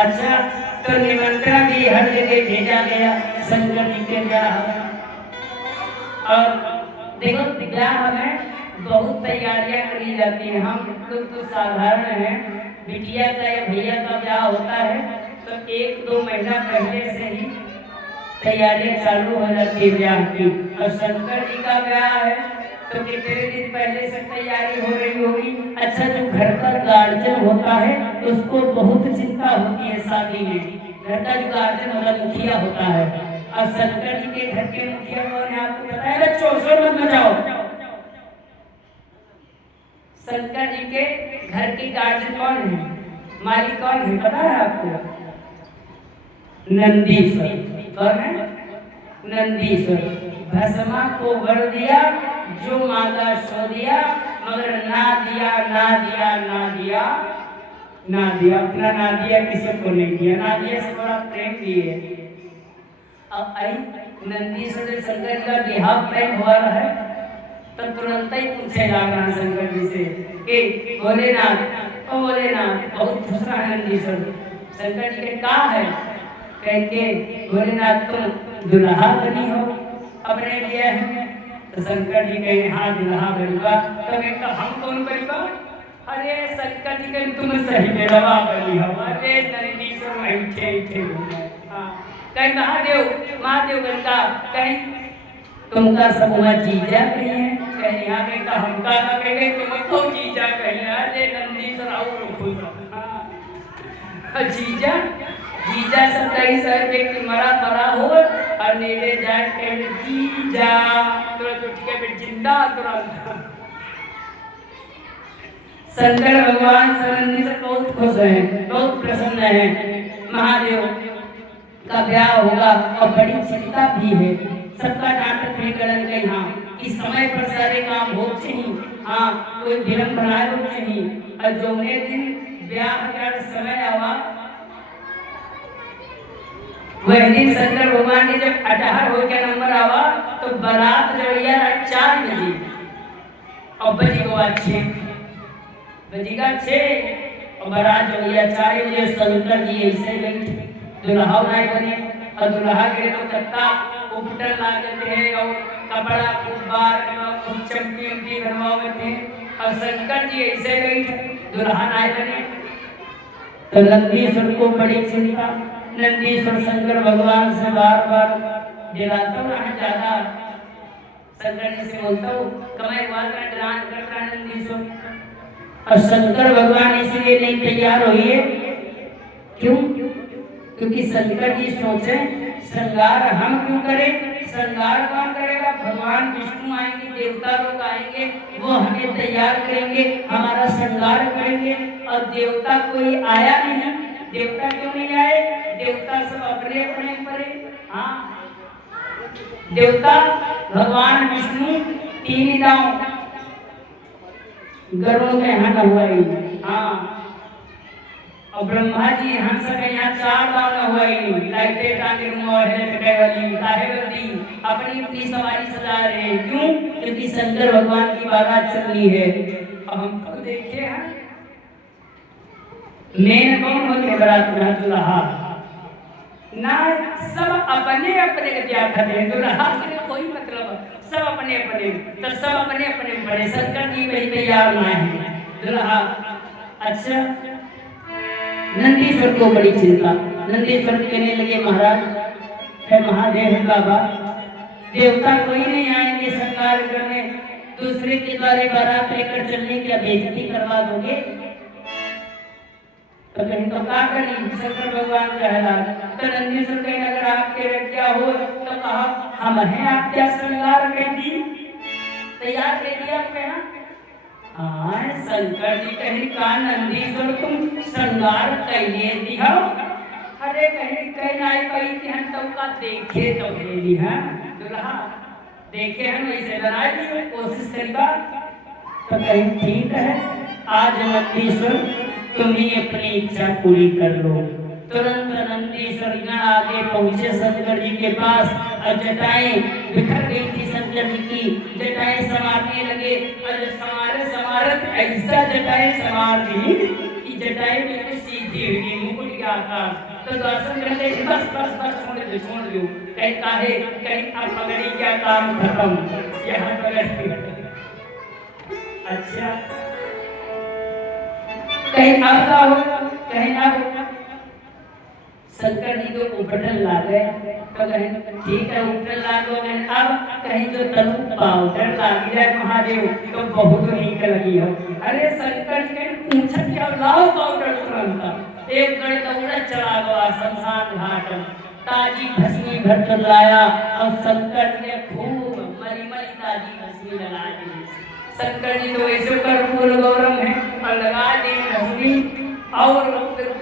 अच्छा, तो निमंत्रण भी हर जगह भेजा गया शंकर जी के ब्याह में। और देखो ब्याह में बहुत तैयारियां करी जाती हैं। हम लोग तो साधारण हैं, बिटिया का या भैया का ब्याह होता है तो 1-2 महीना पहले से ही तैयारियां चालू हो जाती है ब्याह की। और शंकर जी का ब्याह है तो कितने दिन पहले से तैयारी हो रही होगी। अच्छा, जो घर का गार्जियन होता है उसको बहुत चिंता होती है शादी में। घर का जो गार्जियन होता है, मुखिया होता है। और शंकर जी के घर के मुखिया कौन है आपको पता है? बच्चों शोर मत मचाओ। शंकर जी के घर की गार्जियन कौन है, मालिक कौन है पता है आपको? नंदीश्वर। कौन है? नंदीश्वर। भस्मा को वर दिया, जो मांगा सो दिया, मगर ना दिया ना दिया ना दिया ना दिया। अपना ना दिया किसी को नहीं दिया, ना दिया से बड़ा प्रेम दिए। अब आई नंदीश्वर जब शंकर जी का बिहार प्रेम हुआ है तो तुरंत ही पूछे लग रहा शंकर जी से कि भोलेनाथ, ओ भोलेनाथ, बहुत खुश रहा है नंदीश्वर। शंकर जी के कहा है? कह के भोलेनाथ तुम दुल्हा बनी हो अपने लिए है। तो शंकर जी कहे हाँ दुल्हा बनूंगा। तो मैं तो हम कौन बनूंगा? अरे शंकर जी कहे तुम सही में रवा बनी हो। अरे नंदीश्वर वहीं थे हाँ कहीं महादेव महादेव बनता कहीं तुमका समूह जीजा कहीं है कहीं यहाँ कहीं तो हमका ना कहे तुमको जीजा कहीं। अरे नंदीश्वर और खुश हाँ जीजा जीजा सब कहीं सर पे कि मरा पड़ा हो और मेरे जाए कहीं जीजा तुरंत उठ के जिंदा तुरंत। शंकर भगवान नंदी से बहुत खुश हैं, बहुत प्रसन्न हैं। महादेव का ब्याह होगा और बड़ी चिंता भी है। सबका नाटक है गलन के यहाँ कि समय पर सारे काम हो चाहिए, हाँ कोई विलंब ना हो चाहिए। और जो दिन ब्याह का समय आवा वह दिन शंकर भगवान ने जब अटहर हो के नंबर आवा तो बारात जड़िया 4 बजे और बजी को 6 बजेगा 6 और बारात जड़िया 4 बजे। शंकर जी ऐसे गई दुल्हा नहीं बने और दुल्हा के तो कत्ता उपटन लागते हैं और कपड़ा खूब बार खूब चमकी बनवाते हैं। और शंकर जी ऐसे गई दुल्हा नहीं बने तो नंदीश्वर को बड़ी चिंता। नंदीश्वर शंकर भगवान से बार बार दिलाता हूँ ज्यादा शंकर जी से बोलता हूँ कमाई हुआ डांस करता नंदीश्वर। और शंकर भगवान इसलिए नहीं तैयार हुए क्यों? क्योंकि शंकर जी सोचे श्रृंगार हम क्यों करें, श्रृंगार कौन करेगा? भगवान विष्णु आएंगे, देवता लोग आएंगे, वो हमें तैयार करेंगे, हमारा श्रृंगार करेंगे। और देवता कोई आया नहीं। देवता क्यों नहीं आए? देवता सब अपने अपने परे। हाँ देवता भगवान विष्णु 3 दांव गरुड़ में हन हुआ। हाँ और ब्रह्मा जी हंस के यहाँ 4 दांव हुआ। लाइटे टांगे अपनी अपनी सवारी सजा रहे हैं। क्यों? क्योंकि शंकर भगवान की बारात चल रही है। अब हम तो देखे हैं मेन कौन होते बारात में? दुल्हा ना सब अपने अपने क्या करते दुल्हा के कोई मतलब सब अपने अपने तो सब अपने अपने बड़े शंकर जी वही तैयार ना है दुल्हा। अच्छा नंदीश्वर को बड़ी चिंता। नंदीश्वर कहने लगे महाराज है महादेव है बाबा, देवता कोई नहीं आएंगे श्रृंगार करने, दूसरे के द्वारे बारात लेकर चलने की बेइज्जती करवा दोगे तो कहीं तो क्या करी? शंकर भगवान कहला तो नंदीश्वर कहीं अगर आपके क्या हो तो कहा हम हैं आप क्या श्रृंगार कर दी तैयार कर दिया आपके यहाँ। हाँ शंकर जी कहीं का नंदीश्वर तुम श्रृंगार कहिए दिया। अरे कहीं कहीं आई कही कि हम तो का देखे तो ले है दुल्हा देखे हम वैसे बनाए दी कोशिश करेगा तो कहीं ठीक है आज नंदीश्वर तुम ही अपनी इच्छा पूरी कर लो। तुरंत नंदीश्वर गण आगे पहुंचे शंकर जी के पास और जटाएं बिखर गई थी। शंकर जी की जटाएं संवारने लगे और समारत ऐसा जटाएं संवार दी कि जटाएं बिल्कुल सीधी हुई, मुकुट गया आकाश। तो दर्शन करते ही बस बस बस छोड़ दो कहीं काहे कहीं अब पगड़ी क्या काम खत्म यहाँ पगड़ी। अच्छा कहीं अब का हो कहीं अब शंकर जी को उपटन ला गए तो कहीं ठीक है उपटन ला गो कहीं अब कहीं जो तलु पाउडर लागी जाए महादेव तो बहुत नीक लगी हो। अरे शंकर जी कहीं पूछा क्या लाओ पाउडर तुरंत एक गण दौड़ा चला गया शमशान घाट ताजी भस्मी भर कर लाया और शंकर जी ने खूब मरी मरी ताजी भस्मी लगा दी। शंकर जी तो ऐसे कर्पूर गौरम है और लगा दी भस्मी और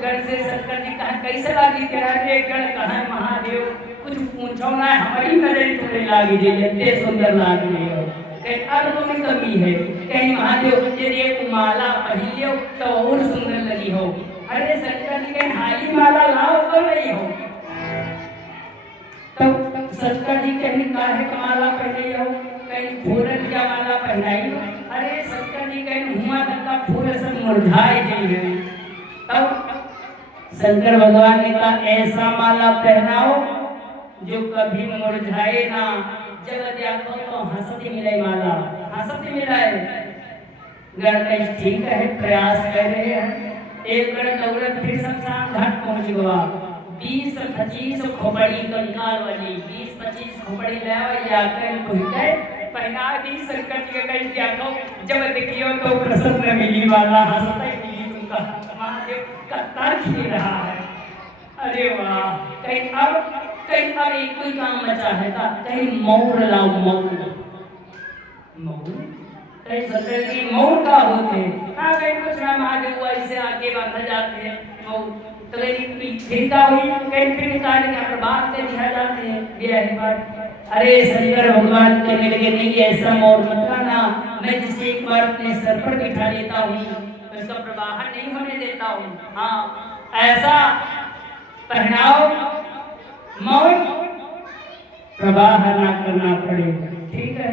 गण से शंकर जी कहा कैसे लागी तेरा रे गण कहा महादेव कुछ पूछो ना हमारी नजर तुम्हें लागी दे इतने सुंदर लाग रही हो कहीं अर्थ में कमी है कहीं महादेव यदि एक माला पहनियो तो और सुंदर लगी हो। अरे शंकर जी कहीं हाली माला लाओ कर रही हो तो शंकर जी कहीं काहे का माला पहने हो कहीं फूलन का माला पहनाई। अरे शंकर जी कहीं हुआ तक का फूल सब मुरझाए गई है तब शंकर भगवान ने कहा ऐसा माला पहनाओ जो कभी मुरझाए ना जब देखो तो हंसती मिले माला हंसती मिलाए। गण ठीक है प्रयास कर रहे हैं एक गण दौलत फिर शमशान घाट पहुंच गया 20-25 खोपड़ी कंकाल वाली 20-25 खोपड़ी लावा जाकर पहुंचे पहना दी शंकर जी का कहीं देखो जब देखियो तो प्रसन्न मिली वाला हंसता मिली तुमका महादेव का तर्क ही रहा है। अरे वाह कहीं अब एक कोई काम बचा है था कहीं मौर लाओ मौर कहीं शंकर जी मौर का होते हाँ कहीं कुछ ना महादेव ऐसे आगे बांधा जाते हैं मौर तो कहीं फिर का हुई कहीं फिर निकाल के अपने बात से दिखा जाते हैं ये है बात। अरे शंकर भगवान कहने लगे नहीं ऐसा मौर मत लाना मैं जिसे एक बार अपने सर पर बिठा लेता हूँ उसका प्रवाहन नहीं होने देता हूँ। हाँ ऐसा पहनाओ मौर प्रवाह ना करना पड़े ठीक है।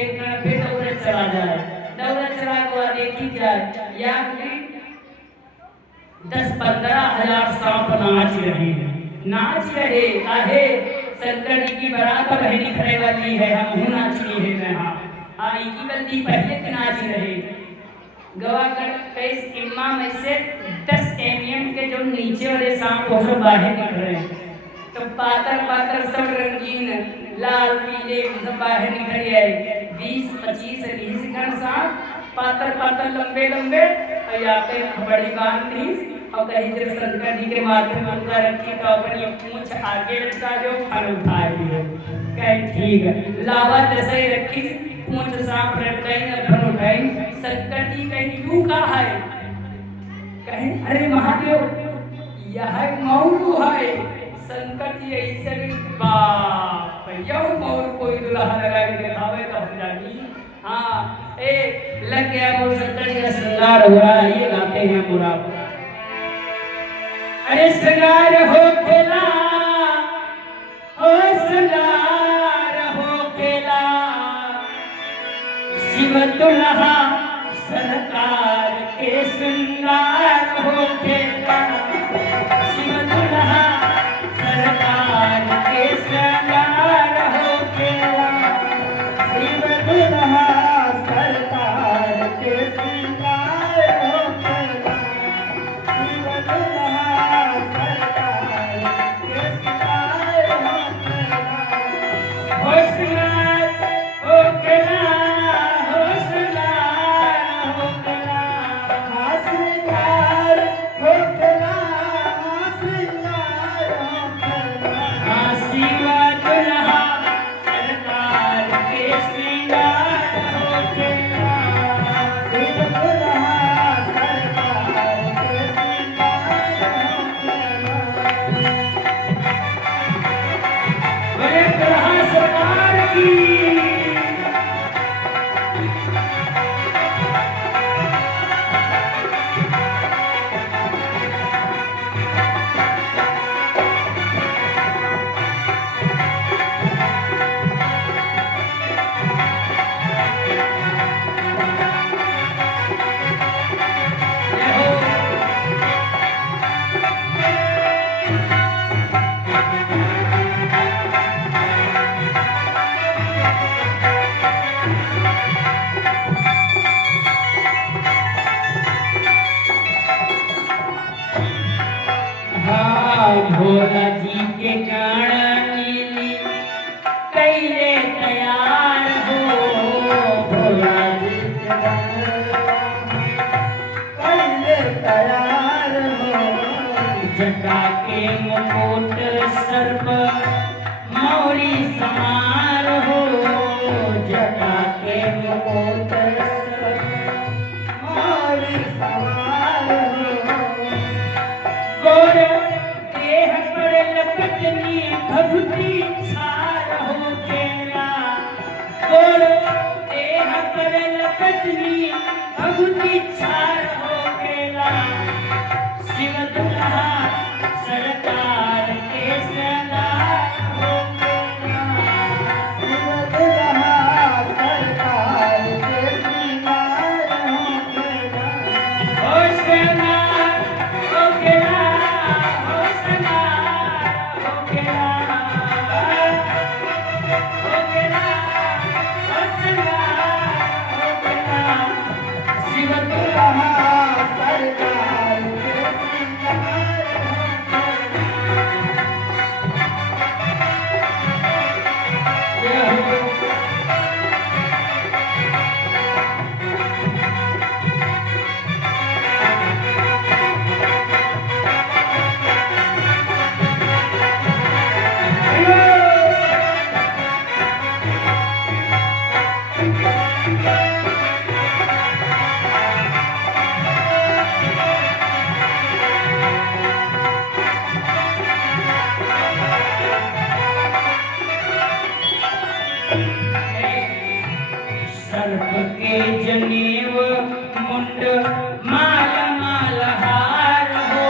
एक गण फिर दौड़े चला जाए दौड़े चला हुआ देखी जाए या 10-15 हजार सांप नाच रहे आहे शंकर जी की बारात बहनी खड़े वाली है हम हूँ नाचनी है मैं हाँ इनकी बल्दी पहले के नाच रहे गवा कर कैस इमाम ऐसे 10 एमएम के जो नीचे वाले सांप वो सब बाहर निकल रहे हैं तो पातर सब रंगीन लाल पीले सब बाहर निकल आए 20-25 गण सांप पातर लंबे और या पे बड़ी बांध दी और कहीं जब शंकर जी के माथे में अंदर रखी तो अपनी पूंछ आगे लटका दो फल उठाए दिए कहीं ठीक है लावा जैसे ही रखी पूंछ सांप रख गई फल उठाई शंकर जी कहीं यूं कहा है कहीं अरे महादेव यह मौरू है शंकर जी ऐसे बाप यह मौर कोई दुल्हा लगा के दिखावे तो हम जानी हाँ ए लग गया वो शंकर जी का श्रृंगार हो रहा है ये गाते हैं पूरा। अरे श्रृंगार हो खेला हो श्रृंगार हो खेला शिव दुल्हा सरकार के श्रृंगार हो खेला शिव दुल्हा सरकार के श्रृंगार हो खेला शिव दुल्हा सरकार के श्रृंगार हो खेला शिव दुल्हा हो कैले तैयार हो भोला जी के कैले तैयार हो जटा के मुकुट सर्प मौरी समार हो जटा के मुकुट मौरी समार हो गोर देह पर लपटनी भभूति छार हो केला गोर देह पर लपटनी भभूति छार हो केला शिव दुल्हा सरकार के सरदार हो केला शिव दुल्हा सरकार के सरदार हो केला हो सरदार हो केला हो सरदार हो केला हो केला हो सरदार हो केला शिव दुल्हा सरकार के सरदार हो सर्प के जनेऊ मुंड माल माल हार हो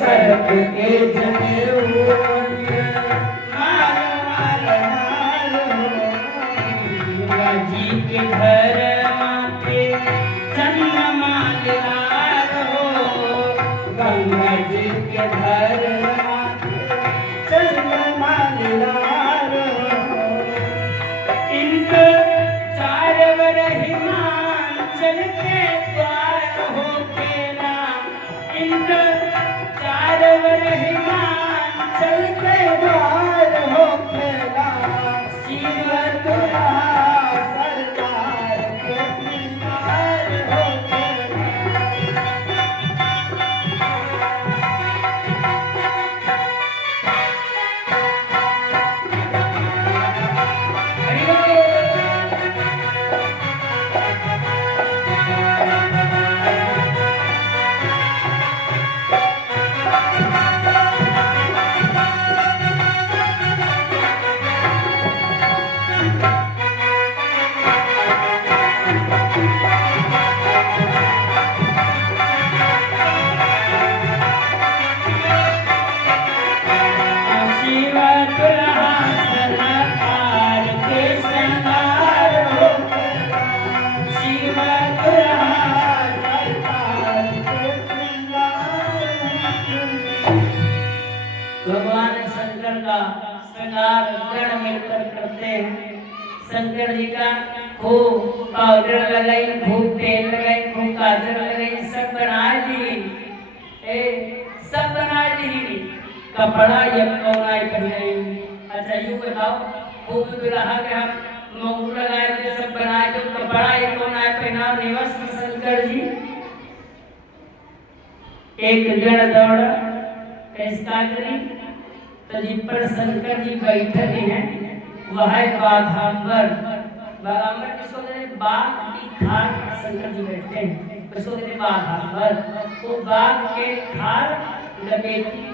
सर्प के जनेऊ मुंड माल माल हार हो गंगा जी के घर माथे चंद्रमा लाल हो गंगा जी के घर माथे चंद्रमा लाल हो इनके चारवर हिमाचल के द्वार हो केला इनके चारवर हिमाचल के द्वार हो केला शिव दुल्हा सरकार के सरदार हो केला शिव दुल्हा सरकार के सरदार हो केला शिव दुल्हा सरकार के सरदार हो केला भगवान शंकर का श्रृंगार गण मिलकर करते हैं शंकर जी का खूब पाउडर लगाई खूब तेल लगाई खूब काजल लगाई सब बना दी सब बना दी कपड़ा या कौनाई पहनाई अच्छा यूं बताओ खूब दुल्हा के हम मऊर लगाए थे सब बनाए तो कपड़ा या कौनाई पहना निवस शंकर जी एक जन दौड़ा कैसा करी तो जी पर शंकर जी बैठे हैं वह बाघांबर बाघांबर किसको कहते हैं बाघ की खाल पर शंकर जी बैठते हैं किसको कहते हैं बाघांबर वो बाघ के खाल लपेटी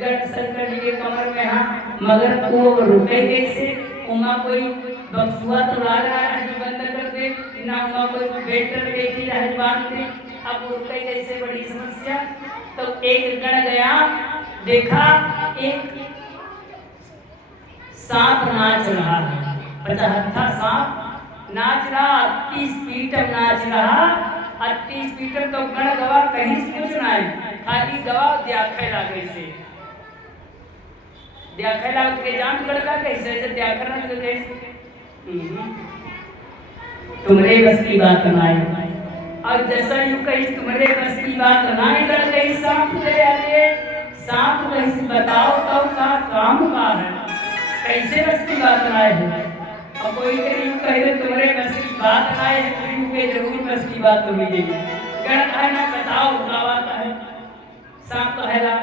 गण शंकर जी के कमर में हाँ मगर वो रुके कैसे उमा कोई बक्सुआ तो ला रहा है जो बंद कर दे ना उमा कोई बैठ कर बैठी रह बांध दे अब रुके कैसे बड़ी समस्या तो एक गण गया देखा एक सांप नाच रहा है 75 सांप नाच रहा 30 पीटम नाच रहा 30 पीटम तो गण गवा कहीं से कुछ ना है खाली गवा द्याखे लागे से द्याखे लाग के जान लड़का कैसे से द्याखना तो कैसे तुम्हारे बस की बात ना है और जैसा यू कहीं तुम्हारे बस की बात ना इधर कहीं सांप ले आते सांप कहीं बताओ तो का काम का है कैसे बस की बात आए है। अब कोई कहीं कह दे तुम्हारे बस की बात आए है तो इनके जरूर बस की बात तो मिलेगी। गण है ना बताओ क्या बात है। सांप कहेगा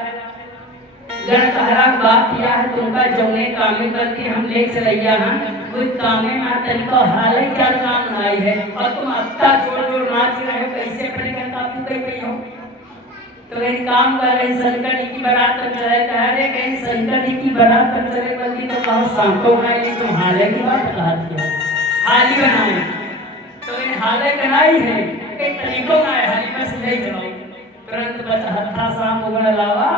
गण कहरा बात किया है तुमका जौने कामे करके हम ले चलैया हैं कोई कामे में तनिको हाल क्या काम आई है और तुम अत्ता जोड़ जोड़ नाच रहे हो कैसे अपने घर काबू कर गई हो। तो कहीं काम कर रही शंकर जी की बारात तक चले रे कहीं शंकर जी की बारात तक चले बल्कि तो कहो सांपों का नहीं तुम हाले की बात कहा दिया हाली बनाए तो इन हाले बनाई है कई तरीकों का है हाली में से नहीं चलाओ तुरंत बच हत्था सांप उगड़ लावा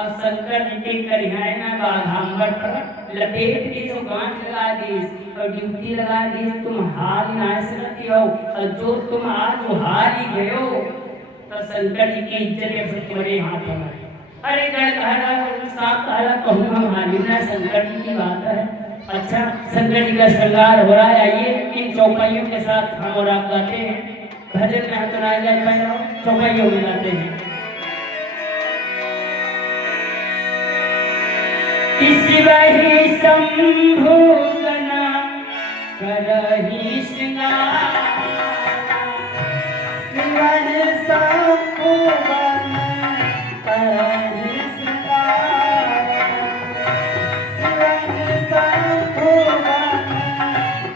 और शंकर जी के करिहाए में बाघांबर पर लपेट के जो गांठ लगा दी और ड्यूटी लगा दी तुम हार ना सकती हो और जो तुम आज हार ही गए हो तो शंकर जी की इज्जत अब तुम्हारे हाथों में। अरे गण कहला सांप कहला कहूँ हम हारी ना शंकर जी की बात है। अच्छा शंकर जी का श्रृंगार हो रहा है आइए इन चौपाइयों के साथ हम और आप गाते हैं भजन में तो ना जाए पाए चौपाइयों में गाते हैं। शिवहि शंभु गना करहि श्रृंगार शिवहि शंभु गना करहि श्रृंगार शिवहि शंभु गना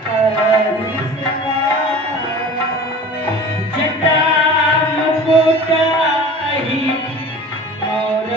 करहि श्रृंगार जटा मुकुट अहि और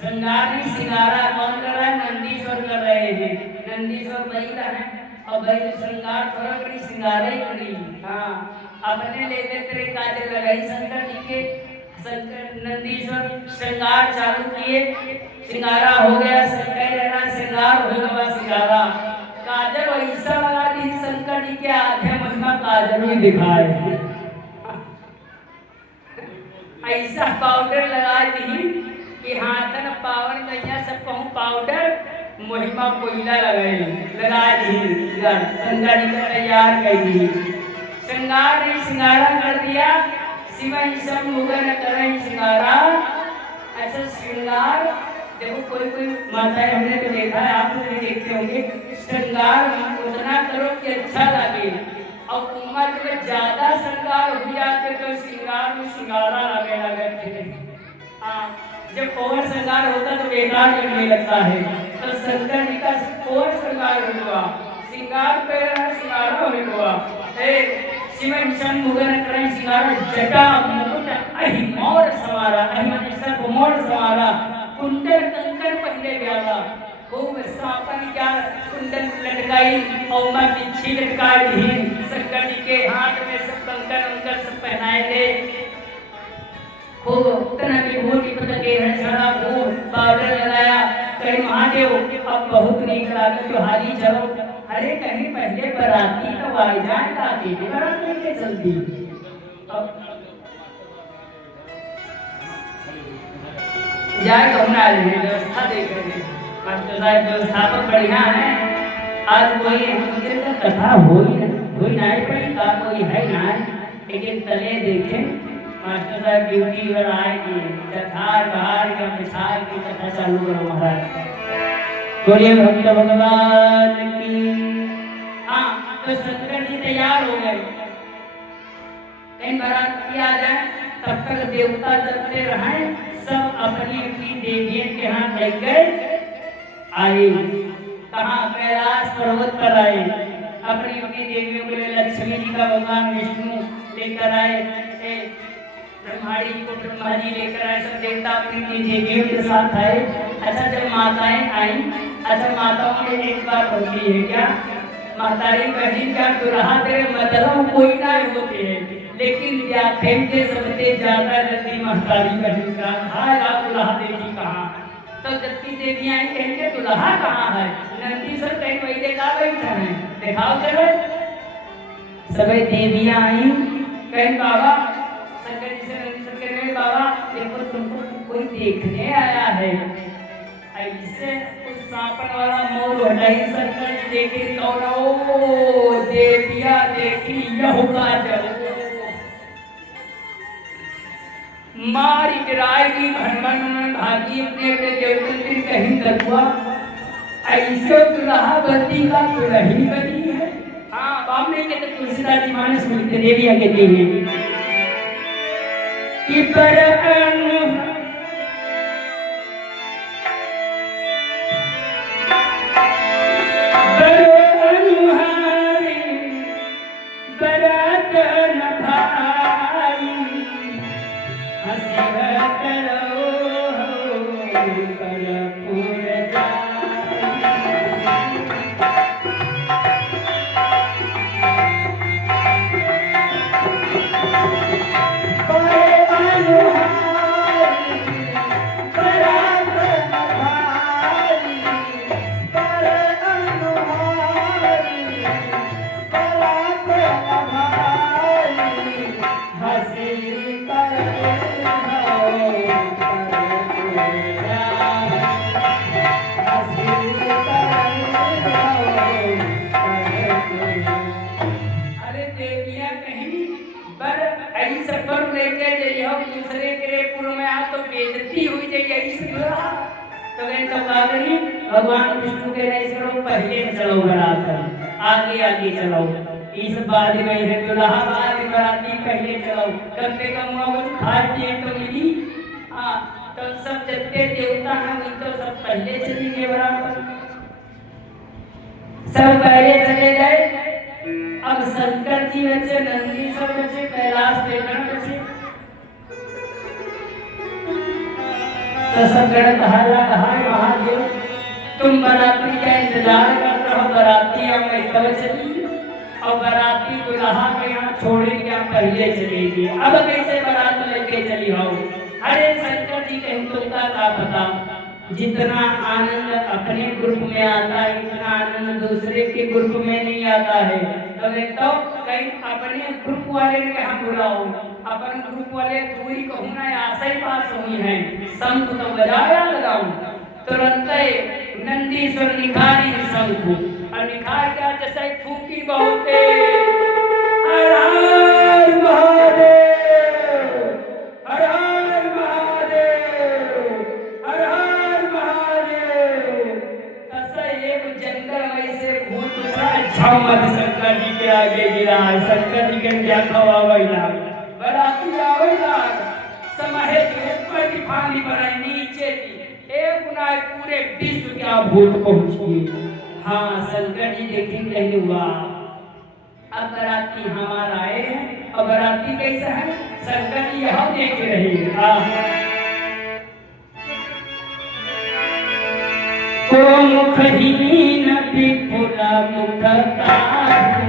श्रृंगारी सिंगारा कौन कर रहा है नंदीश्वर कर रहे हैं नंदीश्वर बैल है और बैल श्रृंगार थोड़ा बड़ी सिंगारे करी हाँ अपने ले तेरे काजल लगाई शंकर जी के शंकर नंदीश्वर श्रृंगार चालू किए सिंगारा हो गया शंकर रहना श्रृंगार हो गया सिंगारा काजल ऐसा लगा दी शंकर जी के आधे महिमा काजल ही दिखाए ऐसा पाउडर लगा दी कि हाथन पावन कैया सब कहूँ पाउडर महिमा कोयला लगा दी शंकर जी का तैयार कर दी श्रृंगार ने श्रृंगारा कर दिया शिवहि शंभु गना करहि श्रृंगारा। ऐसा श्रृंगार देखो कोई कोई माताएं हमने तो देखा है आप लोग देखते होंगे श्रृंगार उतना करो कि अच्छा लगे और उम्र में ज्यादा श्रृंगार हो जाते तो श्रृंगार में श्रृंगारा लगे थे। हाँ जब ओवर श्रृंगार होता तो बेकार लगने लगता है तो शंकर जी का ओवर श्रृंगार हुआ श्रृंगार पे श्रृंगार हुआ शिवहि शंभु गना करहि श्रृंगार जटा मुकुट अहि मोर सवारा अहि मतलब सब मोर सवारा कुंडल कंकण पहले व्याला खूब सापन क्या कुंडल लटकाई और मैं बिच्छी लटकाई दी। शंकर जी के हाथ में सब कंकड़ उंकर सब पहनाए गए। खूब तना विभूति पतके है छड़ा खूब पाउडर लगाया। कहीं महादेव अब बहुत नीक लागत तो हाली चलो। अरे कहीं पहले बराती तो आ जाए ताकि बारात लेके चलती। अब जाए कहूँ ना व्यवस्था देख रहे हैं मास्टर साहब व्यवस्थापक बढ़िया है। आज कोई मंदिर का कथा हो ही नहीं पड़ी का कोई है ना लेकिन तले देखे मास्टर साहब ड्यूटी पर आए कि कथार बहार का मिसाल की कथा चालू करो महाराज। बोलिए भक्त भगवान की। हाँ तो शंकर जी तैयार हो गए। कहीं बारात आ जाए तब तक देवता जलते रहे सब अपनी अपनी देवियों के हाथ लग गए। आए कहाँ कैलाश पर्वत पर आए अपनी अपनी देवियों के लिए लक्ष्मी जी का भगवान विष्णु लेकर आए। ब्रह्माड़ी जी को ब्रह्मा जी लेकर आए। सब देवता अपनी अपनी देवियों के साथ आए। अच्छा जब माताएं आई अच्छा माताओं में एक बात होती है क्या महतारी बहन का दुल्हा तेरे मतलब कोई ना होते हैं लेकिन व्याख्यान के सबसे ज्यादा जल्दी महतारी बहन का हाय दुल्हा देखी कहाँ। तो जबकि देवियां कहेंगे दुल्हा कहाँ है नंदी सर कहीं वही देखा बैठा है दिखाओ चलो। सब देवियां आई कहीं बाबा शंकर जी से नंदी सर कहेंगे बाबा देखो तुमको कोई देखने आया है। ऐसे उस सांपन वाला मोर हटाई शंकर जी देखे कौन ओ देविया देखी यह का जब मारी गिराएगी भनभन भागी अपने अपने देवतन फिर कहीं दरुआ ऐसे दुल्हा बंदी का दुल्ही बनी है। हाँ बाप नहीं कहते तुलसीदास जी मानस में देविया कहते हैं कि पर भगवान विष्णु के नहीं चलो पहले चलो बरात आगे आगे चलो। इस बाद में है दुल्हा बाद बराती पहले चलो कम से कम कुछ खाए पिए तो मिली। हाँ तो सब जितने देवता हैं वो तो सब पहले चलेंगे बरात सब पहले चले गए। अब शंकर जी बचे नंदी सब बचे कैलाश देखना बचे तो सब गण हाय महादेव तुम बराती का इंतजार कर रहे हो बराती अब मैं कब चली और बराती दुल्हा के यहाँ छोड़े क्या पहले चलेगी। अब कैसे बारात लेके चली हो। अरे शंकर जी कहीं तुमका क्या पता जितना आनंद अपने ग्रुप में आता है इतना आनंद दूसरे के ग्रुप में नहीं आता है। तो कहीं अपने ग्रुप वाले ने कहा बुलाओ अपन ग्रुप वाले पूरी कहूँ ना आशा ही पास हुई है शंख तो बजाया लगाओ तुरंत नंदीश्वर निखारी शंख और निखार का जैसे फूकी बहुत हर हर महादेव हर हर महादेव हर हर महादेव। ऐसा एक जंगल में से भूत छामत शंकर जी के आगे गिरा शंकर जी के क्या खवा वैला बराती आवेला समहे के ऊपर की फानी पर नीचे की एक गुनाह पूरे विश्व क्या भूत पहुंची। हाँ शंकर जी देखें कहने हुआ अब बराती हमारा आए हैं और बराती कैसा है शंकर जी यह देख रहे हैं। मुखहीन विपुल मुख काहू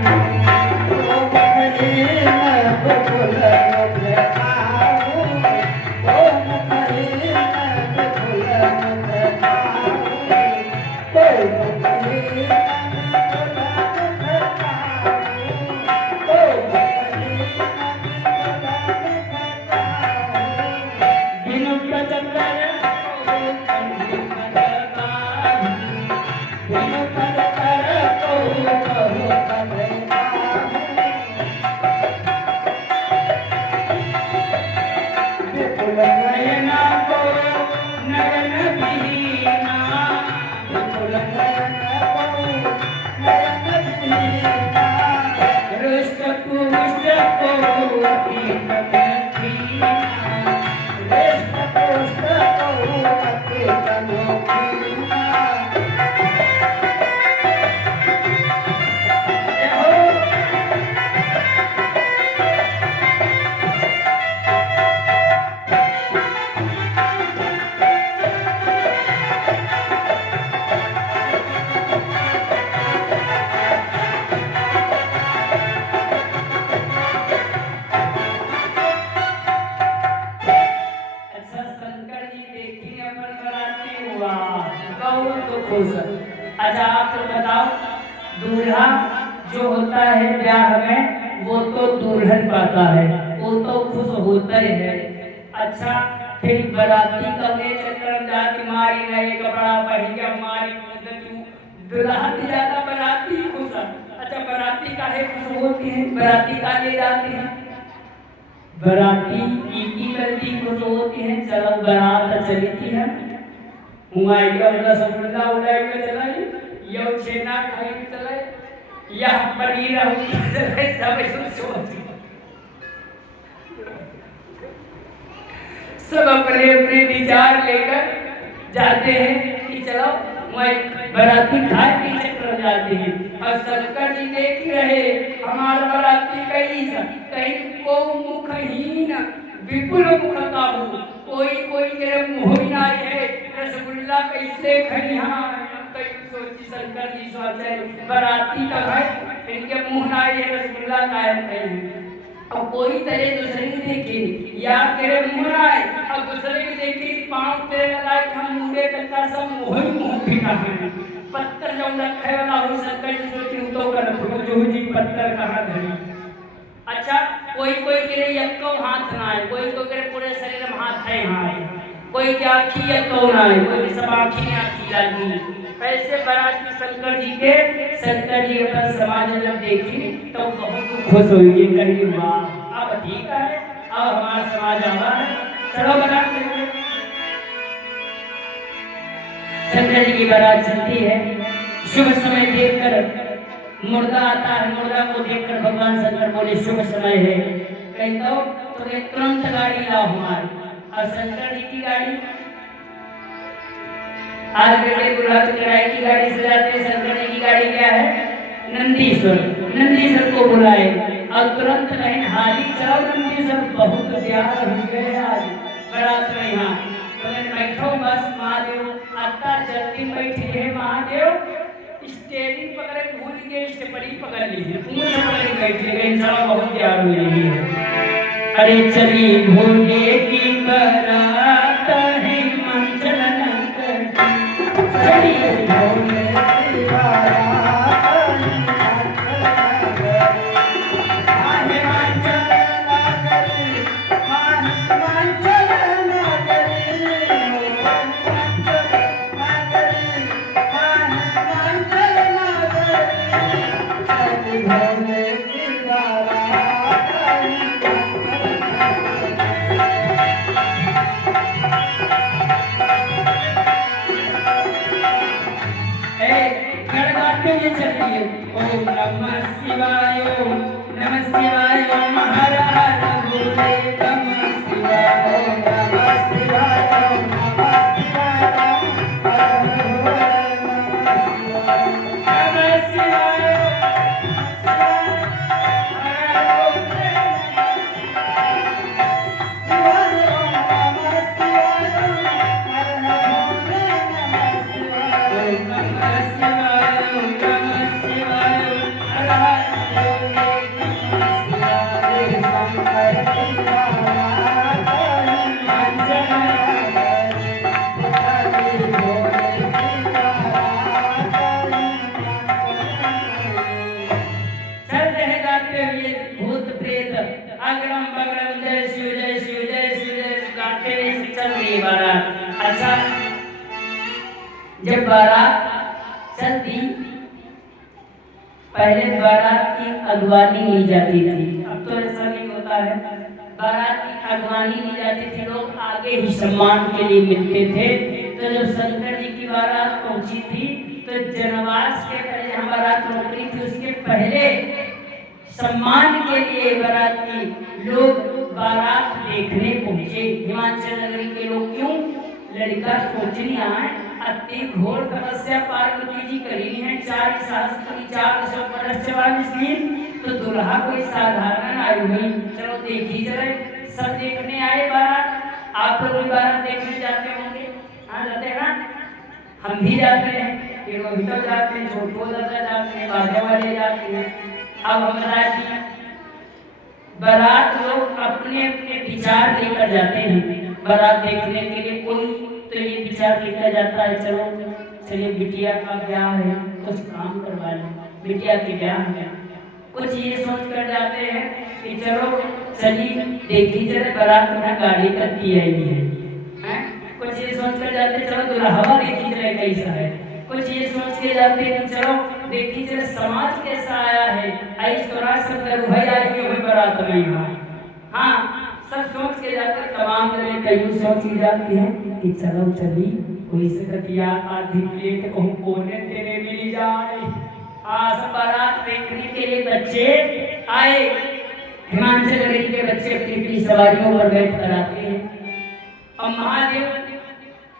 अच्छा आप तो बताओ, दूल्हा जो होता है ब्याह में वो तो दुल्हन पाता है, वो तो खुश होता ही है। अच्छा फिर बाराती कौने चक्कर जाती मारी नए कपड़ा पहन के मारी दुल्हा भी ज्यादा बाराती खुश। अच्छा बाराती काहे खुश होती है, बाराती का ले जाती है, बाराती की गलती खुश होती है। चलो बारात चलती है हुआ समझा उड़ाई चलाई यो छेना खाई चले या पनीर चले सब अपने अपने विचार लेकर जाते हैं कि चलो मैं बाराती खाए पी चक्कर जाते हैं। और शंकर जी देख रहे हमारा बाराती कहीं को मुखहीन विपुल मुख काहू, कोई तेरे मुँह ना है रसगुल्ला कैसे खैहा। सोची शंकर जी सोचे बाराती का है इनके मुँह ना है रसगुल्ला कायम कहीं। और कोई तेरे दूसरे को देखे या तेरे मुँह ना है और दूसरे को देखे पाँव तेरे लगाए हम मुँहे तक सब मुँह फिका है। पत्थर जो रखे वाला हो शंकर जी सोची तो कर जो जी पत्थर कहाँ धरी। अच्छा कोई तेरे यक्को हाथ ना है, कोई तो तेरे पूरे शरीर में हाथ है हाथ, कोई क्या आँखी यक्को ना है, कोई सब आँखी में आँखी लगी। ऐसे बाराती शंकर जी अपना समाज जब देखी तो बहुत खुश हुई, कही वाह अब ठीक है अब हमारा समाज आवा है, चलो बारात लेते। शंकर जी की बारात चलती है, शुभ समय देखकर मुर्दा आता है, मुर्दा को देखकर भगवान शंकर बोले शुभ समय है, कहता तो तुरंत गाड़ी लाओ हमारी। और शंकर जी की गाड़ी आज बेटे बुला तो किराए की गाड़ी से जाते हैं, शंकर जी की गाड़ी क्या है नंदीश्वर को बुलाए और तुरंत कहीं हाली चलो नंदीश्वर बहुत प्यार हो गए आज बारात में यहाँ तो बैठो बस महादेव आता जल्दी बैठी है महादेव। स्टेरिंग पकड़े भूल के स्टेपरी पकड़ ली है पूछ पकड़ के बैठ गए, चलो बहुत प्यार हो रही है। अरे चली भोले की बारात है मंचलन चली भोले की बारात ओम नमः शिवाय ओम नमः शिवाय ओम हर हर भोले नमः शिवाय ओम नमः शिवाय ओम नमः शिवाय ओम हर हर भोले नमः शिवाय नमः शिवाय देखते हुए चल रही है बारात। अच्छा, जब बारात चलती, पहले बारात की अगवानी ली जाती थी, अब तो ऐसा नहीं होता है। बारात की अगवानी ली जाती थी, लोग आगे ही सम्मान के लिए मिलते थे। तो जब शंकर जी की बारात पहुंची थी, तो जनवास के पहले जहाँ बारात रुकी थी, उसके पहले सम्मान के लिए बाराती लोग बारात देखने पहुंचे। हिमाचल नगरी के लोग क्यों? लड़का सोचने आए, अति घोर तपस्या पार्वती जी करी है, 4 सहस्त्र 444 दिन, तो दुल्हा कोई साधारण आई हुई। चलो देखी जरा, सब देखने आए बारात। आप लोग भी बारात देखने जाते होंगे, हाँ जाते हैं ना, हम भी जाते हैं, रोहित जाते हैं, छोटो दादा जाते हैं, बाजा वाले जाते हैं। अब हम बताएं, बारात लोग अपने अपने विचार लेकर जाते हैं बारात देखने के लिए। कोई तो ये विचार लेकर जाता है, चलो चलिए बिटिया का ब्याह है, कुछ काम करवा लें, बिटिया के ब्याह है। कुछ ये सोच कर जाते हैं कि चलो चलिए देखी चले बारात में गाड़ी करती आई है। कुछ ये सोच कर जाते हैं चलो दुल्हा देखी चले कैसा है। कुछ ये सोच के जाते हैं कि चलो देखी चले समाज कैसा आया है, आई तोरा सब भाई आएंगे वही बारात में। हाँ, सब सोच के जाते, तमाम जने कई सोच के जाते हैं कि चलो चली कोई से कटिया आधी प्लेट कहूँ कोने तेरे मिल जाए। सब बारात देखने के लिए बच्चे आए। हिमाचल नगरी के बच्चे अपनी अपनी सवारियों पर बैठ कर आते हैं। और महादेव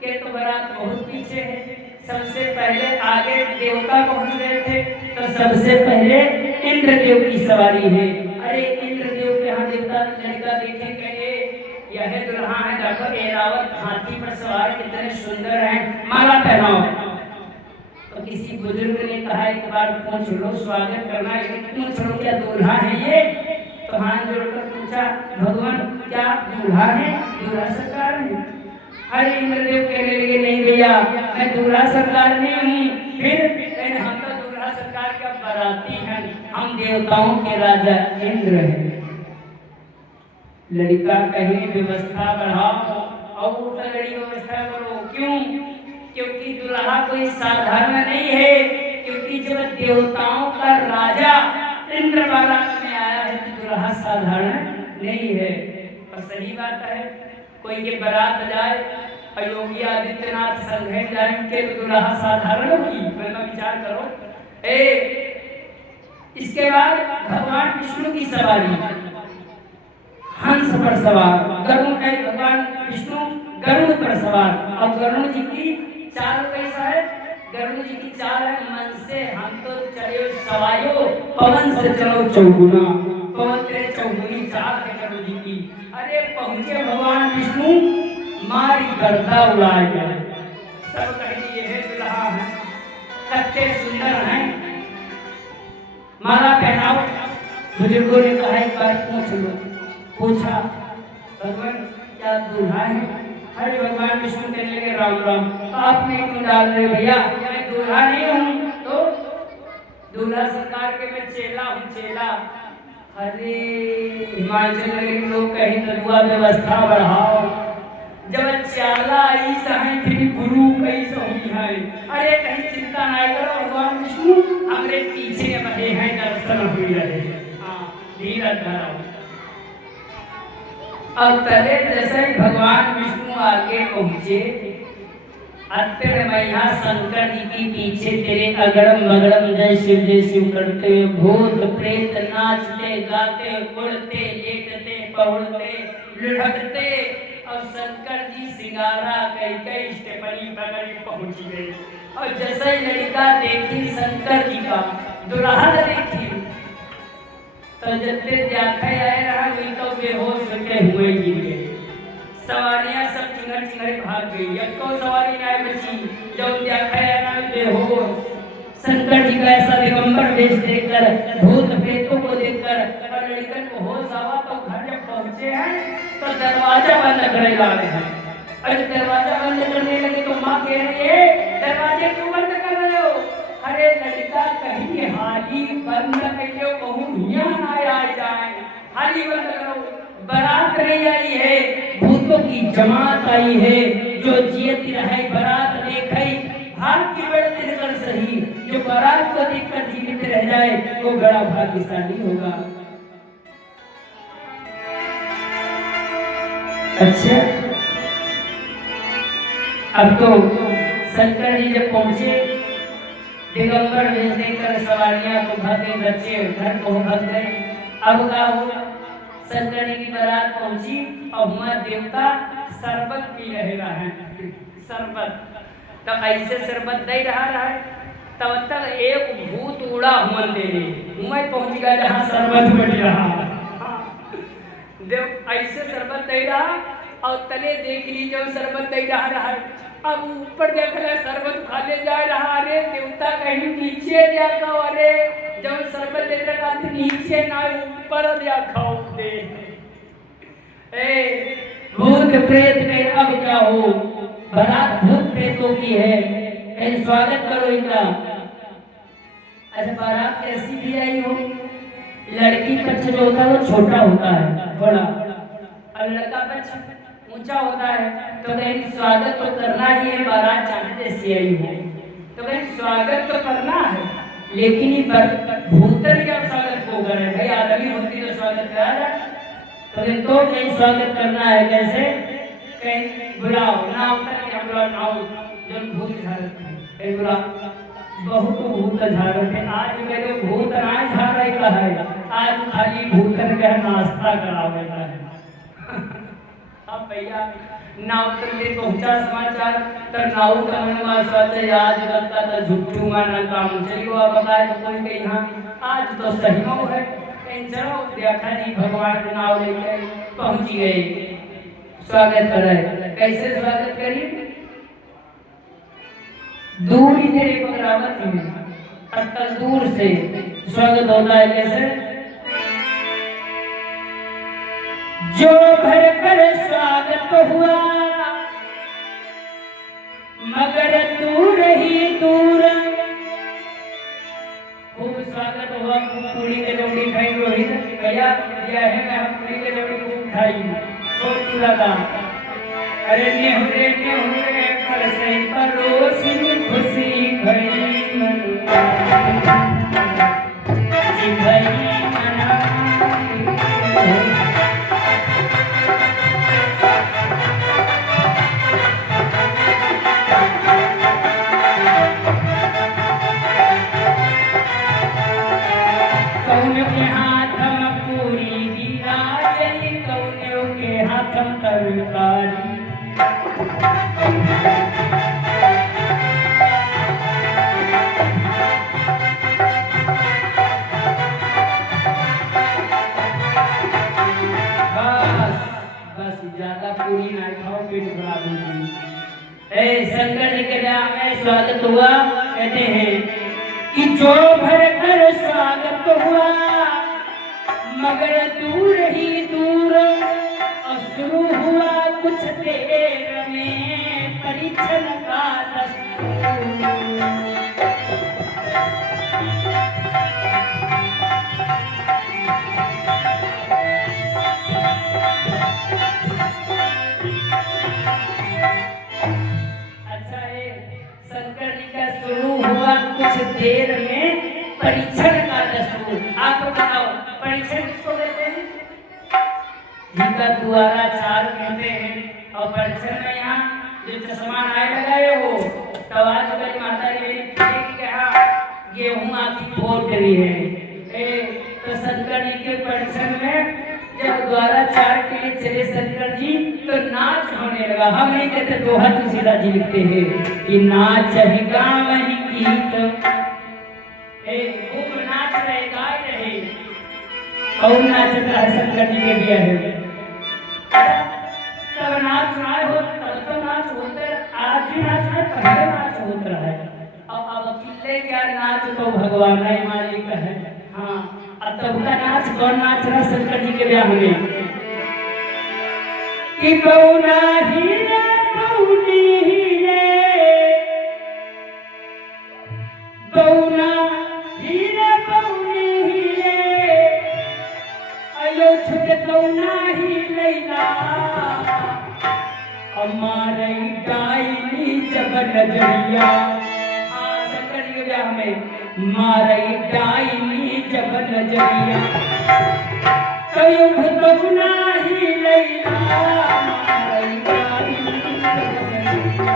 के तो बारात बहुत पीछे है। सबसे पहले आगे देवता पहुंच गए थे, तो सबसे पहले इंद्रदेव की सवारी है। अरे इंद्रदेव के यहाँ देवता लड़का देखे कहे यह दुल्हा है, देखो एरावत हाथी पर सवार कितने सुंदर हैं, माला पहनाओ। तो किसी बुजुर्ग ने कहा एक बार पूछ लो, स्वागत करना है, पूछ लो क्या दूल्हा है ये? तो हाथ जोड़कर पूछा, भगवान क्या दूल्हा है? दूल्हा सरकार है। हरे इंद्रदेव कहने लगे, नहीं भैया मैं दूल्हा सरकार नहीं हूँ। फिर हम तो दूल्हा सरकार का बाराती हैं, हम देवताओं के राजा इंद्र हैं। लड़का कहे व्यवस्था बढ़ाओ और तगड़ी व्यवस्था करो। क्यों? क्योंकि दूल्हा कोई साधारण नहीं है, क्योंकि जब देवताओं का राजा इंद्र बारात में आया है तो दूल्हा साधारण नहीं है। और सही बात है, कोई के बारात जाए और योगी आदित्यनाथ संघे जाएंगे तो दूल्हा साधारण होगी? पहला विचार करो। इसके बाद भगवान विष्णु की सवारी, हंस पर सवार, गरुड़ है भगवान विष्णु गरुड़ पर सवार। और गरुड़ जी की चाल कैसा है? गरुड़ जी की चाल है, मन से हम तो चले सवायो, पवन से चलो चौगुना, पवन तेरे चौगुनी चाल है गरुड़ जी की। अरे पहुंचे भगवान विष्णु, मारी गर्दा उड़ाए गए। सब कहे ये है दुल्हा है, कच्चे सुंदर हैं, माला पहनाओ। बुजुर्गों ने कहा एक बार पूछ लो। पूछा, भगवान क्या दूल्हा है? हरे भगवान विष्णु कहने लगे, राम राम, आपने क्यों डाल रहे भैया, मैं दूल्हा नहीं हूँ। तो दूल्हा सरकार के मैं चेला हूँ, चेला। अरे हिमाचल नगरी लोग कहीं तरुआ व्यवस्था बढ़ाओ, जब चाला आई सही थी गुरु कई सही है। अरे कहीं चिंता ना करो, भगवान विष्णु हमरे पीछे बहे हैं, दर्शन हुई रहे। हाँ, धीरज धरो। अब तले जैसे भगवान विष्णु आगे पहुंचे, अत्तर मैया शंकर जी की पीछे तेरे अगड़म मगड़म जय शिव करते, भूत प्रेत नाचते गाते उड़ते लेटते पहुड़ते लुढ़कते। और शंकर जी सिंगारा कई स्टेपनी पकड़ी पहुंची गई। और जैसे लड़का देखी शंकर जी का दुल्हा देखी, तो जल्दी देखा आए रहा, वही तो बेहोश होते हुए गिर गए। सवारियां सब चिंगर चिंगर भाग गई, अब तो सवारी ना बची, जब देखा आए रहा बेहोश। शंकर जी का ऐसा दिगंबर वेश देखकर, भूत प्रेतों को देखकर और लड़कन को होश आवा, तो घर जब पहुंचे हैं तो दरवाजा बंद करने लगे हैं। और दरवाजा बंद करने लगे तो माँ कह रही है, दरवाजे क्यों बंद कर रहे हो? अरे लड़का कहीं हाली बंद करियो, कहूँ यहाँ ना आ जाए, हाली बंद करो, बारात नहीं आई है, भूत पंडितों की जमात आई है, जो जियत रहे बारात देखे भाग्य बढ़ते कर सही, जो बारात को देखकर जीवित रह जाए वो बड़ा भाग्यशाली होगा। अच्छा, अब तो शंकर जी जब पहुंचे, दिगंबर भेज देकर सवारियां तो भाग गए, बच्चे घर को भाग गए। अब क्या हुआ, शंकर जी की बारात पहुंची और वहां देवता शरबत पी रहे हैं, शरबत। तब ऐसे शरबत दे रहा है, तब तक एक भूत उड़ा हुआ तेरे मैं पहुंच गया जहाँ शरबत बन रहा। देव ऐसे शरबत दे रहा और तले देख ली जब शरबत दे रहा है, अब ऊपर देख रहे शरबत खाने जा रहा। अरे देवता कहीं नीचे देखा, अरे जब शरबत दे रहा था नीचे ना ऊपर देखा दे। भूत प्रेत में अब क्या हो, बारात भूत प्रेतों की है, स्वागत करो इनका। अच्छा, बारात कैसी भी आई हो, लड़की पक्ष जो होता है वो छोटा होता है थोड़ा, और लड़का पक्ष ऊंचा होता है, तो कहीं स्वागत तो करना ही है। बारात चाहे जैसी आई हो तो कहीं स्वागत तो करना है, लेकिन ये भूतन का स्वागत को करे भाई, आदमी होती तो स्वागत करा जाए, तो कहीं स्वागत करना है। कैसे, कहीं बुलाओ ना उतर के बुलाओ नाउ जो भूत झाड़ बुला, बहुत भूत झाड़ते आज मेरे भूत ना झाड़े का है, आज खाली भूतन का नाश्ता करावेगा है। अब भैया नाव तक पहुंचा समाचार, तो नाव का मनवा सोचे आज बनता तो झुट्ठू माना काम चलियो। अब बताए तो कोई कहीं हाँ आज तो सही मऊ है, चलो देखा जी भगवान नाव लेके पहुंच गए, स्वागत करे। कैसे स्वागत करी, दूरी तेरे पकड़ावत है, अटल दूर से स्वागत होता है। कैसे, जो भर कर स्वागत हुआ मगर तू रही दूर। खूब स्वागत हुआ, पूरी कचौड़ी खाई रोहित भैया, यह है मैं पूरी कचौड़ी खूब खाई, खूब पूरा था। अरे नेहुरे नेहुरे पर से परोसी खुशी भई मनुआ जी भई मना। कौन के हाथ में पूरी दिया जली, कौन के हाथ में तरकारी। बस ज्यादा पूरी ना खाओ, पेट भरा दूंगी। शंकर जी के ब्याह में स्वागत हुआ, कहते हैं कि जो भर कर स्वागत हुआ मगर दूर ही दूर, और शुरू हुआ कुछ देर में परिछन का दस्तूर। अच्छा, ये शंकर जी का शुरू हुआ कुछ देर में परीक्षण का दस्तूर। आप बताओ परीक्षण किसको कहते हैं, जिनका द्वारा चार कहते हैं। और परीक्षण में यहाँ जो चश्मा आए लगाए हो, तब आज बड़ी माता जी मेरी कहा गेहूं आपकी फोड़ करी है। तो शंकर जी के परीक्षण में जब द्वारा चार के लिए चले शंकर जी, तो नाच होने लगा। हम नहीं कहते दोहा तुलसीदास जी लिखते हैं कि नाच है गाँव ही गीत, खूब नाच रहे गाय रहे, और नाच रहा शंकर जी के दिया है। तब नाच नाच हो, तब तो नाच होते, आज भी नाच है, पहले नाच होता रहा है। अब अकेले क्या नाच तो भगवान ही मालिक है। हाँ, अब तब का नाच कौन नाच रहा शंकर जी के ब्याह में, कि बौना ही रे बौनी ही रे, बौना ही रे बौनी ही रे, अयो छुट कौना ही लैला। हमारे डाइनी जब नजरिया शंकर जी के ब्याह में मारे डाइनी जब नजरिया कयो भगवना ही लैला मारे डाइनी जब नजरिया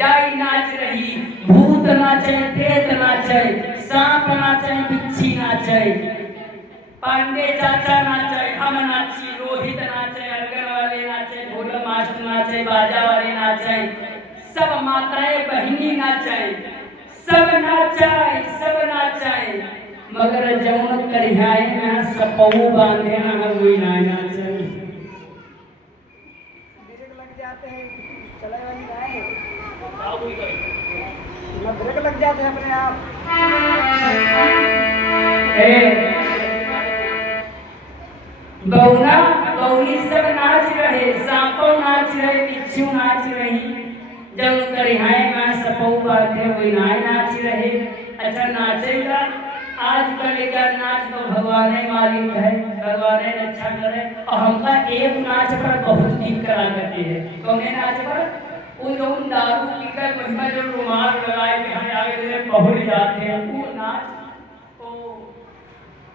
डाई नाच रही, भूत नाचे, प्रेत नाचे, सांप नाचे, बिच्छी नाचे, पांडे चाचा नाचे, हम नाची, रोहित नाचे, अरगन वाले नाचे, ढोल मास्टर नाचे, बाजा वाले नाचे, सब माताएं बहनी नाचे, सब नाचाए, सब नाचाए, मगर जौन करिहाए में सपऊ बांधे ना हुई ना नाचे। ब्रेक लग जाते हैं अपने आप। बौना बौनी सब नाच रहे, सांपो नाच रहे, बिच्छू नाच रही, जब करिहाए में सपऊ बांधे हुई नाच रहे। अच्छा नाचेगा आज कलेगा नाच तो भगवान मालिक है, भगवान अच्छा करे। और हमका एक नाच पर बहुत ठीक करा करते हैं, कौने नाच पर? वो जो दारू पीकर महिमा जो रुमाल लगाए के हमें आगे पहुंच जाते हैं, वो नाच। ओ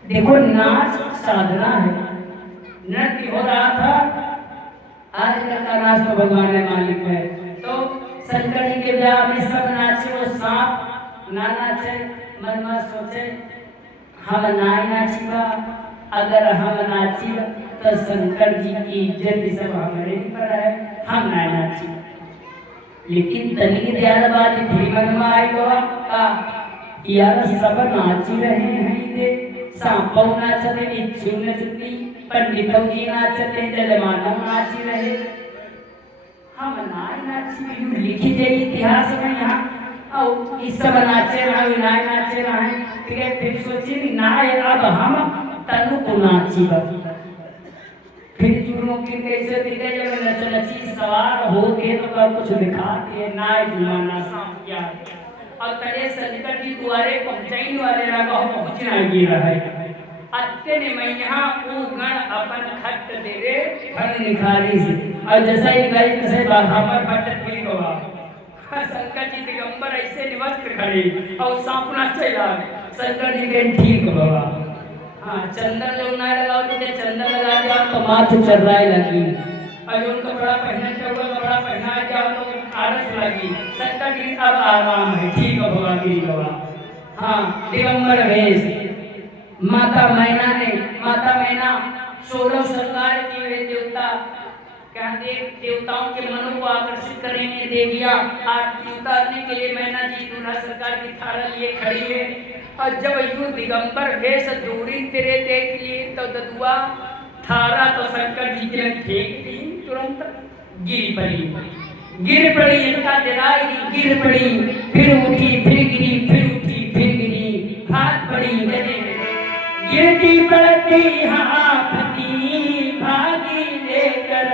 देखो नाच साधना है, नृत्य हो रहा था, आज का नाच तो भगवान मालिक है। तो शंकर जी के ब्याह में सब नाचे, वो सांप ना नाचे, मन में सोचे हम नाई नाचीबा, अगर हम नाचीबा तो शंकर जी की इज्जत सब हमारे पर है, हम नाई नाची। लेकिन तनिक ज्यादा बात भी मन में आई का यार सब नाची रहे हैं, दे सांपो नाचते, बिच्छू नचती, पंडितों जी नाचते, जलमानव नाची रहे, हम नाई नाची। लिखी जाए इतिहास में यहाँ और इस सब नाचे रहा, नाई नाचे रहा, फिर सोची नाई अब हम तनु को नाची बा। फिर जुर्मों की कैसे दिखे जब नच नची सवार हो के तो कुछ दिखाती है नाय जुमाना सांप क्या है। और तड़े शंकर जी द्वारे पहुंचाई वाले रहा पहुंचना गिरा है, अत्ते ने मैं यहाँ गण अपन खट दे रे फल निखारी से। और जैसा ही गाय जैसे हमर फट ठीक हुआ, शंकर जी दिगंबर ऐसे निवस्त खड़े और सांप नाचे लगे, शंकर जी के ठीक बाबा। हाँ चंदन जो ना लगाओ तो चंदन लगा दिया तो माथे चर्राए लगी, और जो कपड़ा पहना चाहिए कपड़ा पहना जाओ तो आरस लगी। शंकर जी अब आराम है, ठीक है भगवान की बाबा। हाँ दिगंबर वेश, माता मैना 16 श्रृंगार की वे देवता, क्या देवताओं के मनों को आकर्षित करेंगे देवियां आरती उतारने के लिए मैना जी दूल्हा सरकार की थारा लिए खड़ी है। और जब यूं दिगंबर वेश दूरी तेरे देख लिए तो ददुआ थारा तो शंकर जी के फेंक दी, तुरंत गिर पड़ी इनका डराई गिर पड़ी, फिर उठी फिर गिरी, फिर उठी फिर गिरी, भाग पड़ी गले गिरती पड़ती हाफती भागी लेकर।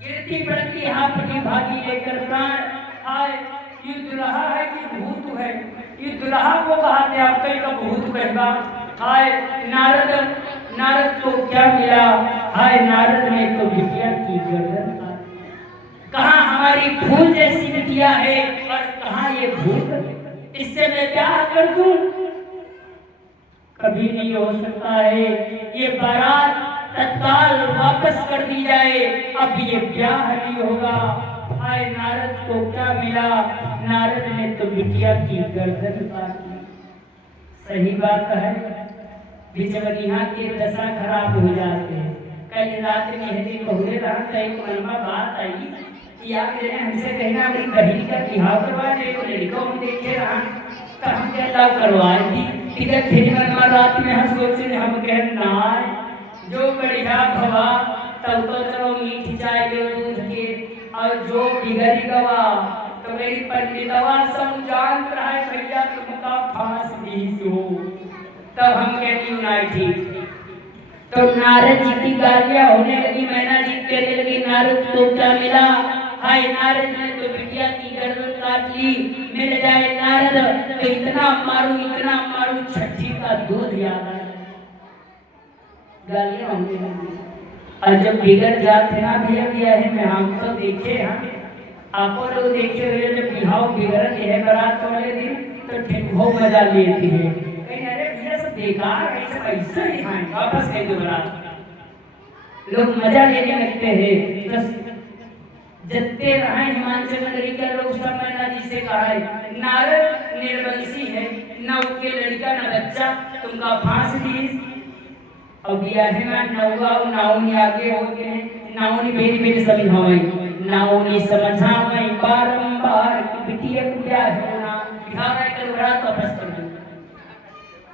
गिरती पड़ती हाफती भागी लेकर प्राण। हाय ये दुल्हा है कि भूत है, ये दुल्हा को कहा गया का भूत कहवा। हाय नारद को क्या मिला, हाय नारद ने तो बिटिया की गर्दन, कहाँ हमारी फूल जैसी बिटिया है और कहाँ ये भूत, इससे मैं ब्याह कर दूं? कभी नहीं हो सकता है। ये बारात तत्काल वापस कर दी जाए, अब ये ब्याह नहीं होगा। हाय नारद को क्या मिला? नारद ने तो बिटिया की गर्दन काटी। सही बात है, बिचवलिया के दशा खराब हो जाते हैं। कल रात में हरी बहुरे रहा था, एक मनवा बात आई कि आप हमसे कहना अपनी बहन का बिहाव करवा रहे हो, लड़का हम देखे रहा तो हम क्या लाभ करवाए थी। टिकट फिर मनवा रात में हम सोचे हम कह ना जो बढ़िया भवा तब तो चलो मीठी चाय दो दूध के, और जो बिगड़ी गवा तो मेरी पंडितवा सब जानत रहा है भैया तुमका फांस दी हो। तब हम कहती हूँ ना ठीक। तो नारद जी की गालियां होने लगी, मैना जी कहने लगी नारद को क्या मिला? हाय नारद ने तो बिटिया की गर्दन काट ली, मिल जाए नारद तो इतना मारू छठी का दूध याद आया। गालियां होने लगी। और जब बिगड़ जाते ना भैया है मैं हम तो देखे हैं, आपको लोग देखे हुए जब बिहाव बिगड़ते है बारात वाले दिन तो ठीक हो मजा लेते हैं। कहीं अरे भैया सब बेकार है, सब ऐसा ही है, वापस कह दो बारात। लोग मजा लेने लगते हैं। बस जत्ते रहे हिमाचल नगरी का लोग सब मैना जी से कहा है नारद निर्वंशी है, न उसके लड़का न बच्चा, तुमका फांस दी। और ब्याह में नौवा और नाउनी आगे होते हैं, नाउनी मेरी समझावे, नाउनी समझावे बारंबार कि बिटिया को ब्याह होना बिहार कर बारात वापस कर दो।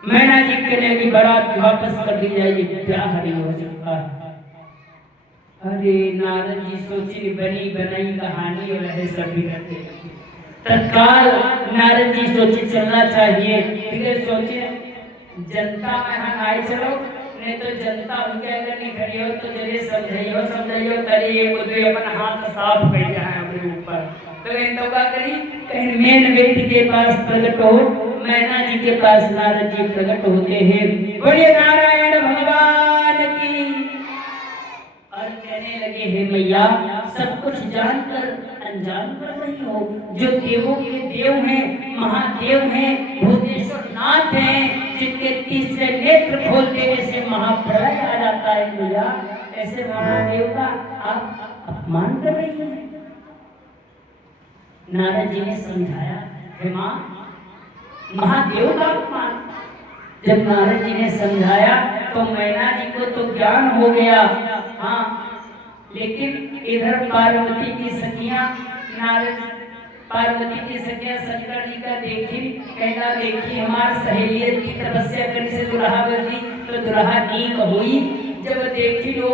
मैना जी कहने की बारात वापस कर दी जाएगी, ब्याह नहीं हो सकता। अरे नारद जी सोची बनी बनाई कहानी और है सभी रहते। तत्काल नारद जी सोचे चलना चाहिए, फिर सोचे जनता में हम आए चलो, नहीं तो जनता उनके अगर नहीं खड़ी हो तो जरे समझाइयो तरी एक दो अपन हाथ साफ कर दिया है अपने ऊपर। तो इन तो क्या करी, कहीं मेन व्यक्ति के पास प्रकट हो, मैना जी के पास नारद जी प्रकट होते हैं। बोलिए नारायण भगवान की। और कहने लगे हे मैया सब कुछ जानकर अनजान पर नहीं हो, जो देवों के देव हैं, महादेव हैं, भूतेश्वर नाथ हैं, जिनके तीसरे नेत्र खोलते जैसे महाप्रलय आ जाता है मैया, ऐसे महादेव का आप अपमान कर रही हैं। नारद जी ने समझाया हे मां महादेव का अपमान। जब नारद जी ने समझाया तो मैना जी को तो ज्ञान हो गया। हाँ, लेकिन इधर पार्वती की सखियां पार्वती की सखियां शंकर जी का देखी, कहना देखी हमार सहेलियत की तपस्या करने से दुल्हा बनी तो दुल्हा नीक हुई। जब देखी लो